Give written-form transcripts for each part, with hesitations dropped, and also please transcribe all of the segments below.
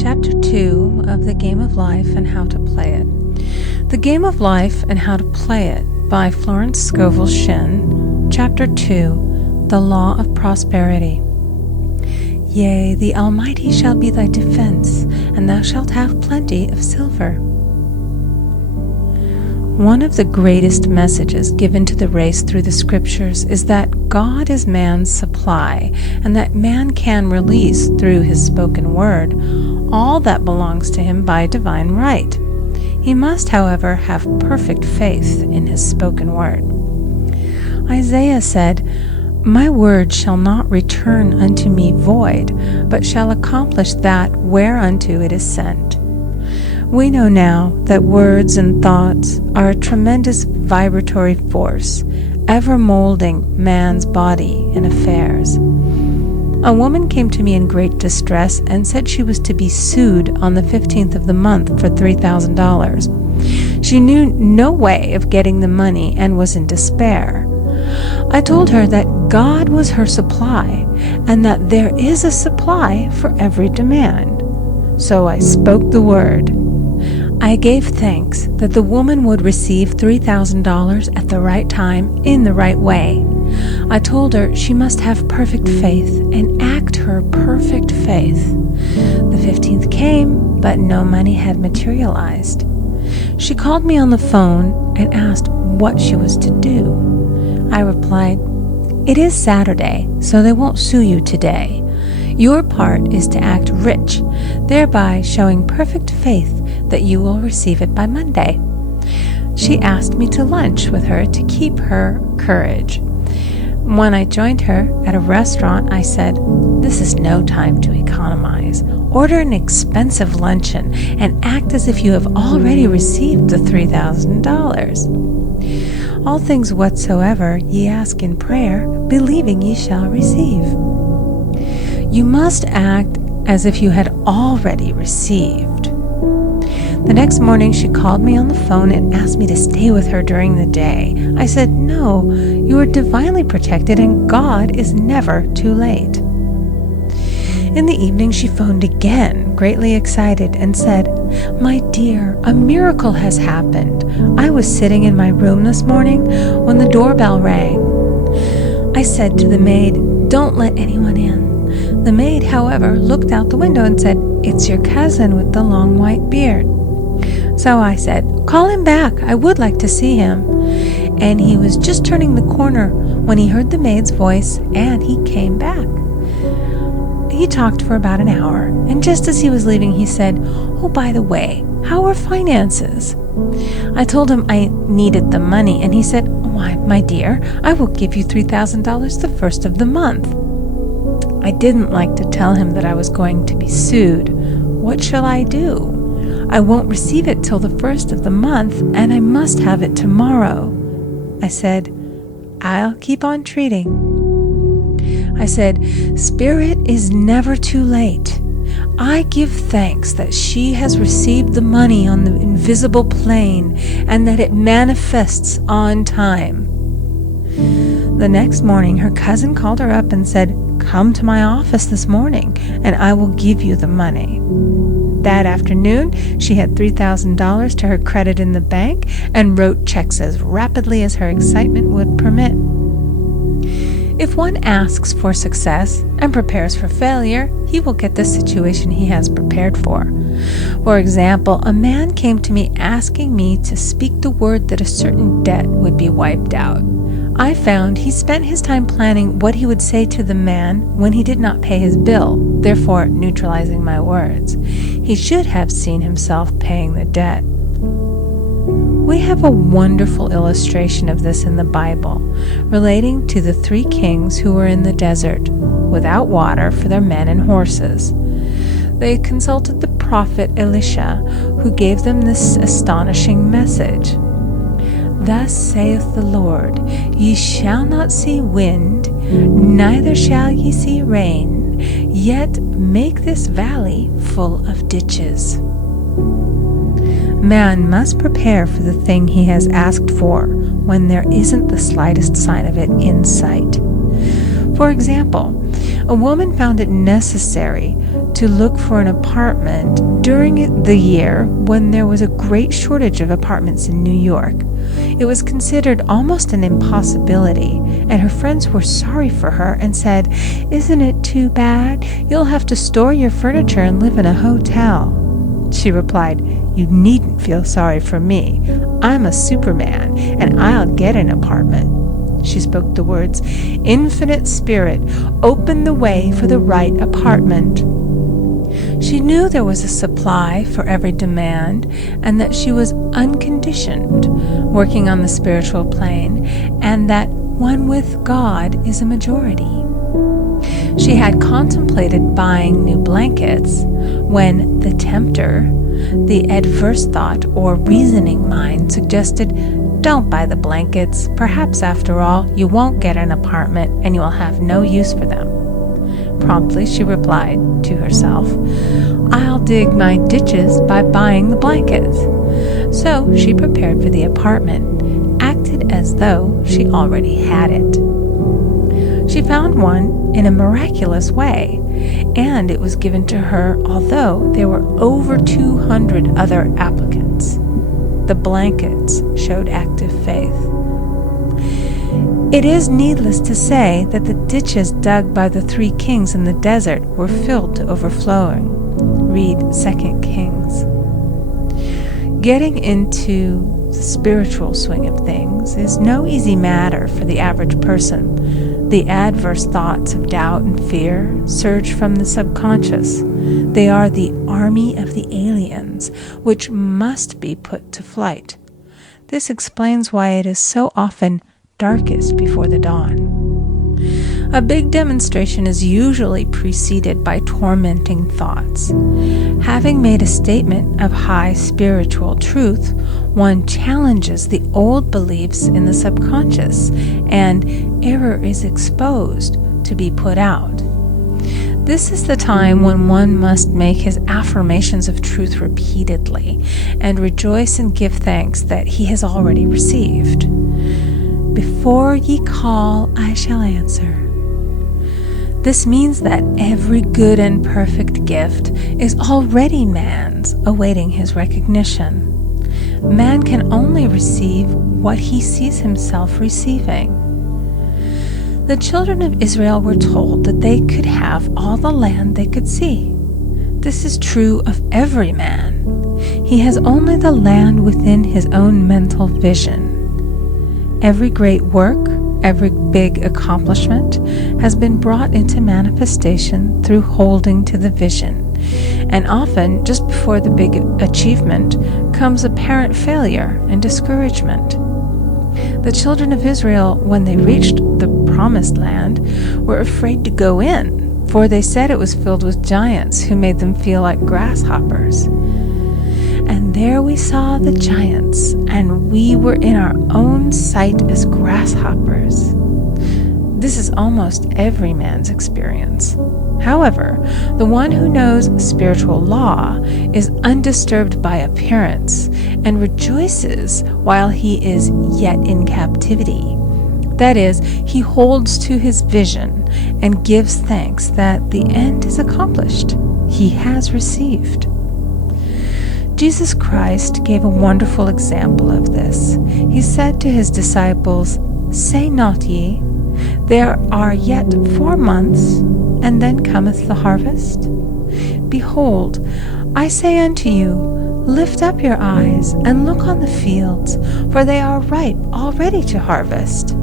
Chapter 2 of The Game of Life and How to Play It. The Game of Life and How to Play It by Florence Scovel Shinn. Chapter 2, The Law of Prosperity. Yea, the Almighty shall be thy defense, and thou shalt have plenty of silver. One of the greatest messages given to the race through the scriptures is that God is man's supply, and that man can release through his spoken word all that belongs to him by divine right. He must, however, have perfect faith in his spoken word. Isaiah said, "My word shall not return unto me void, but shall accomplish that whereunto it is sent." We know now that words and thoughts are a tremendous vibratory force, ever molding man's body and affairs. A woman came to me in great distress and said she was to be sued on the 15th of the month for $3,000. She knew no way of getting the money and was in despair. I told her that God was her supply and that there is a supply for every demand. So I spoke the word. I gave thanks that the woman would receive $3,000 at the right time in the right way. I told her she must have perfect faith and act her perfect faith. The 15th came, but no money had materialized. She called me on the phone and asked what she was to do. I replied, "It is Saturday, so they won't sue you today. Your part is to act rich, thereby showing perfect faith that you will receive it by Monday." She asked me to lunch with her to keep her courage. When I joined her at a restaurant, I said, "This is no time to economize. Order an expensive luncheon and act as if you have already received the $3,000. All things whatsoever ye ask in prayer, believing ye shall receive." You must act as if you had already received. The next morning she called me on the phone and asked me to stay with her during the day. I said, "No, you are divinely protected and God is never too late." In the evening she phoned again, greatly excited, and said, "My dear, a miracle has happened. I was sitting in my room this morning when the doorbell rang. I said to the maid, 'Don't let anyone in.' The maid, however, looked out the window and said, 'It's your cousin with the long white beard.' So I said, 'Call him back. I would like to see him.' And he was just turning the corner when he heard the maid's voice, and he came back. He talked for about an hour, and just as he was leaving, he said, 'Oh, by the way, how are finances?' I told him I needed the money, and he said, 'Why, my dear, I will give you $3,000 the first of the month.' I didn't like to tell him that I was going to be sued. What shall I do? I won't receive it till the first of the month, and I must have it tomorrow. I said, 'I'll keep on treating.' I said, 'Spirit is never too late. I give thanks that she has received the money on the invisible plane and that it manifests on time.' The next morning, her cousin called her up and said, 'Come to my office this morning, and I will give you the money.' That afternoon, she had $3,000 to her credit in the bank and wrote checks as rapidly as her excitement would permit. If one asks for success and prepares for failure, he will get the situation he has prepared for. For example, a man came to me asking me to speak the word that a certain debt would be wiped out. I found he spent his time planning what he would say to the man when he did not pay his bill, therefore neutralizing my words. He should have seen himself paying the debt. We have a wonderful illustration of this in the Bible, relating to the 3 kings who were in the desert, without water for their men and horses. They consulted the prophet Elisha, who gave them this astonishing message. "Thus saith the Lord, Ye shall not see wind, neither shall ye see rain, yet make this valley full of ditches." Man must prepare for the thing he has asked for when there isn't the slightest sign of it in sight. For example, a woman found it necessary to to look for an apartment during the year when there was a great shortage of apartments in New York. It was considered almost an impossibility, and her friends were sorry for her and said, "Isn't it too bad? You'll have to store your furniture and live in a hotel." She replied, "You needn't feel sorry for me. I'm a Superman, and I'll get an apartment." She spoke the words, "Infinite Spirit, open the way for the right apartment." She knew there was a supply for every demand, and that she was unconditioned, working on the spiritual plane, and that one with God is a majority. She had contemplated buying new blankets when the tempter, the adverse thought or reasoning mind, suggested, "Don't buy the blankets. Perhaps after all, you won't get an apartment and you will have no use for them." Promptly she replied to herself, "I'll dig my ditches by buying the blankets." So she prepared for the apartment, acted as though she already had it. She found one in a miraculous way, and it was given to her although there were over 200 other applicants. The blankets showed active faith. It is needless to say that the ditches dug by the 3 kings in the desert were filled to overflowing. Read 2 Kings. Getting into the spiritual swing of things is no easy matter for the average person. The adverse thoughts of doubt and fear surge from the subconscious. They are the army of the aliens, which must be put to flight. This explains why it is so often darkest before the dawn. A big demonstration is usually preceded by tormenting thoughts. Having made a statement of high spiritual truth, one challenges the old beliefs in the subconscious, and error is exposed to be put out. This is the time when one must make his affirmations of truth repeatedly, and rejoice and give thanks that he has already received. "Before ye call, I shall answer." This means that every good and perfect gift is already man's, awaiting his recognition. Man can only receive what he sees himself receiving. The children of Israel were told that they could have all the land they could see. This is true of every man. He has only the land within his own mental vision. Every great work, every big accomplishment has been brought into manifestation through holding to the vision. And often, just before the big achievement, comes apparent failure and discouragement. The children of Israel, when they reached the promised land, were afraid to go in, for they said it was filled with giants who made them feel like grasshoppers. And there we saw the giants, and we were in our own sight as grasshoppers. This is almost every man's experience. However, the one who knows spiritual law is undisturbed by appearance and rejoices while he is yet in captivity. That is, he holds to his vision and gives thanks that the end is accomplished. He has received. Jesus Christ gave a wonderful example of this. He said to his disciples, "Say not ye, there are yet 4 months, and then cometh the harvest? Behold, I say unto you, lift up your eyes, and look on the fields, for they are ripe already to harvest."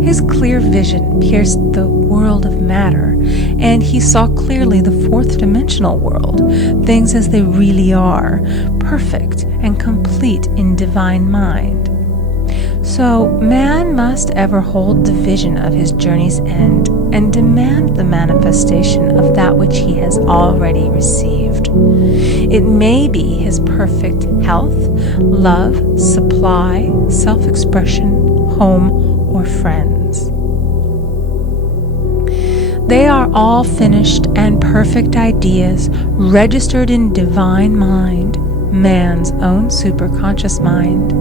His clear vision pierced the world of matter, and he saw clearly the 4th dimensional world, things as they really are, perfect and complete in divine mind. So man must ever hold the vision of his journey's end and demand the manifestation of that which he has already received. It may be his perfect health, love, supply, self-expression, home, or friends. They are all finished and perfect ideas registered in divine mind, man's own superconscious mind,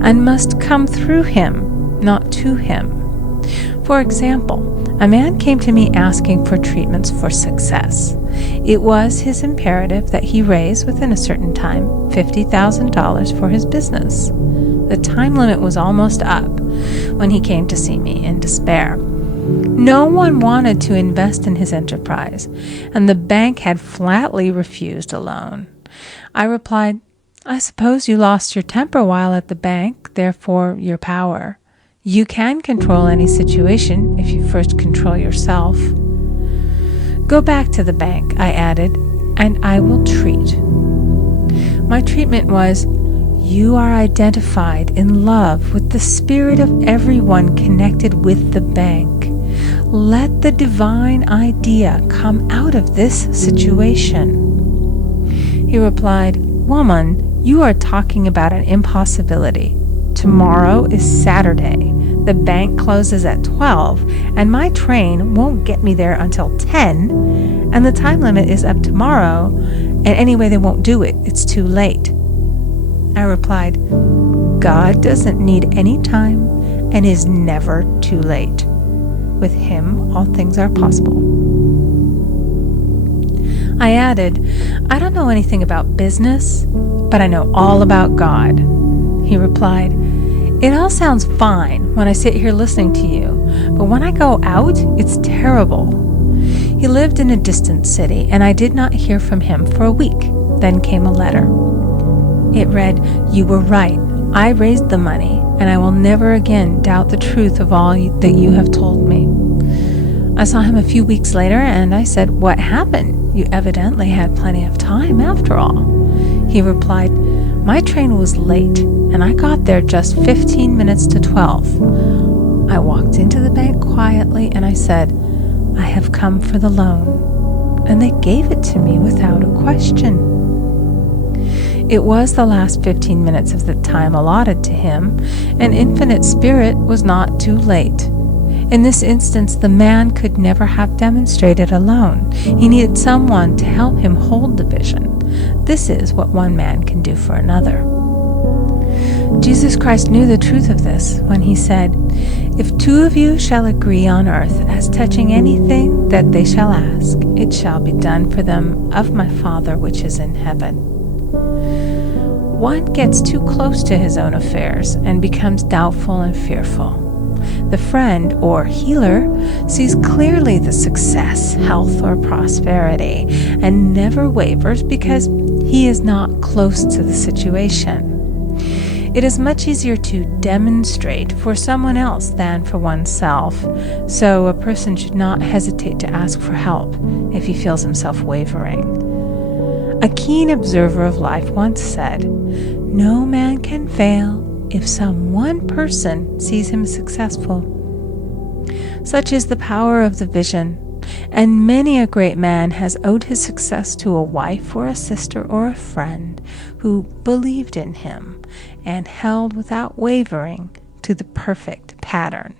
and must come through him, not to him. For example, A man came to me asking for treatments for success. It was his imperative that he raise, within a certain time, $50,000 for his business. The time limit was almost up when he came to see me in despair. No one wanted to invest in his enterprise, and the bank had flatly refused a loan. I replied, "I suppose you lost your temper while at the bank, therefore your power. You can control any situation if you first control yourself. Go back to the bank," I added, "and I will treat." My treatment was, "You are identified in love with the spirit of everyone connected with the bank. Let the divine idea come out of this situation." He replied, "Woman, you are talking about an impossibility. Tomorrow is Saturday. The bank closes at 12, and my train won't get me there until 10, and the time limit is up tomorrow, and anyway they won't do it. It's too late." I replied, "God doesn't need any time and is never too late. With Him, all things are possible." I added, "I don't know anything about business, but I know all about God." He replied, "It all sounds fine when I sit here listening to you, but when I go out, it's terrible." He lived in a distant city, and I did not hear from him for a week. Then came a letter. It read, "You were right. I raised the money, and I will never again doubt the truth of all that you have told me." I saw him a few weeks later, and I said, "What happened? You evidently had plenty of time after all." He replied, "My train was late, and I got there just 15 minutes to 12. I walked into the bank quietly, and I said, 'I have come for the loan.' And they gave it to me without a question." It was the last 15 minutes of the time allotted to him, and Infinite Spirit was not too late. In this instance, the man could never have demonstrated alone. He needed someone to help him hold the vision. This is what one man can do for another. Jesus Christ knew the truth of this when he said, "If two of you shall agree on earth as touching anything that they shall ask, it shall be done for them of my Father which is in heaven." One gets too close to his own affairs and becomes doubtful and fearful. The friend or healer sees clearly the success, health, or prosperity and never wavers because he is not close to the situation. It is much easier to demonstrate for someone else than for oneself, so a person should not hesitate to ask for help if he feels himself wavering. A keen observer of life once said, "No man can fail if some one person sees him successful." Such is the power of the vision, and many a great man has owed his success to a wife or a sister or a friend who believed in him and held without wavering to the perfect pattern.